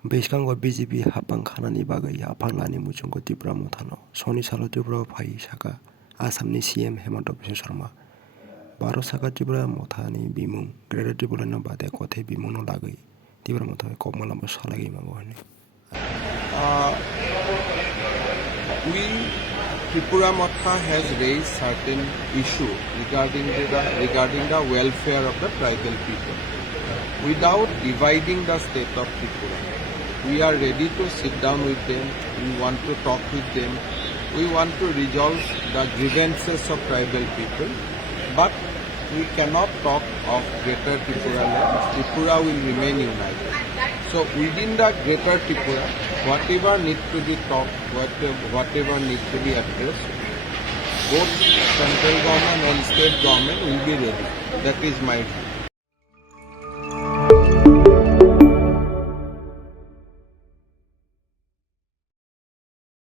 Beiskango BJP hapang khanani bagai apang lani muchungko Tripura muthano soni salo Tripura phai saka Asamni CM Hemanta Biswa Sarma Baro saka Tripura muthani bimung Greater Tripura no bade kothe bimung no lagai Tripura mutha kokmalamba salagi mango hani We, Tripura Matha has raised certain issue regarding the welfare of the tribal people. Without dividing the state of Tripura, we are ready to sit down with them, we want to talk with them, we want to resolve the grievances of tribal people, but we cannot talk of Greater Tripura land. Tripura will remain united. So within the Greater Tripura, whatever needs to be talked, whatever needs to be addressed, both central government and state government will be ready. That is my view.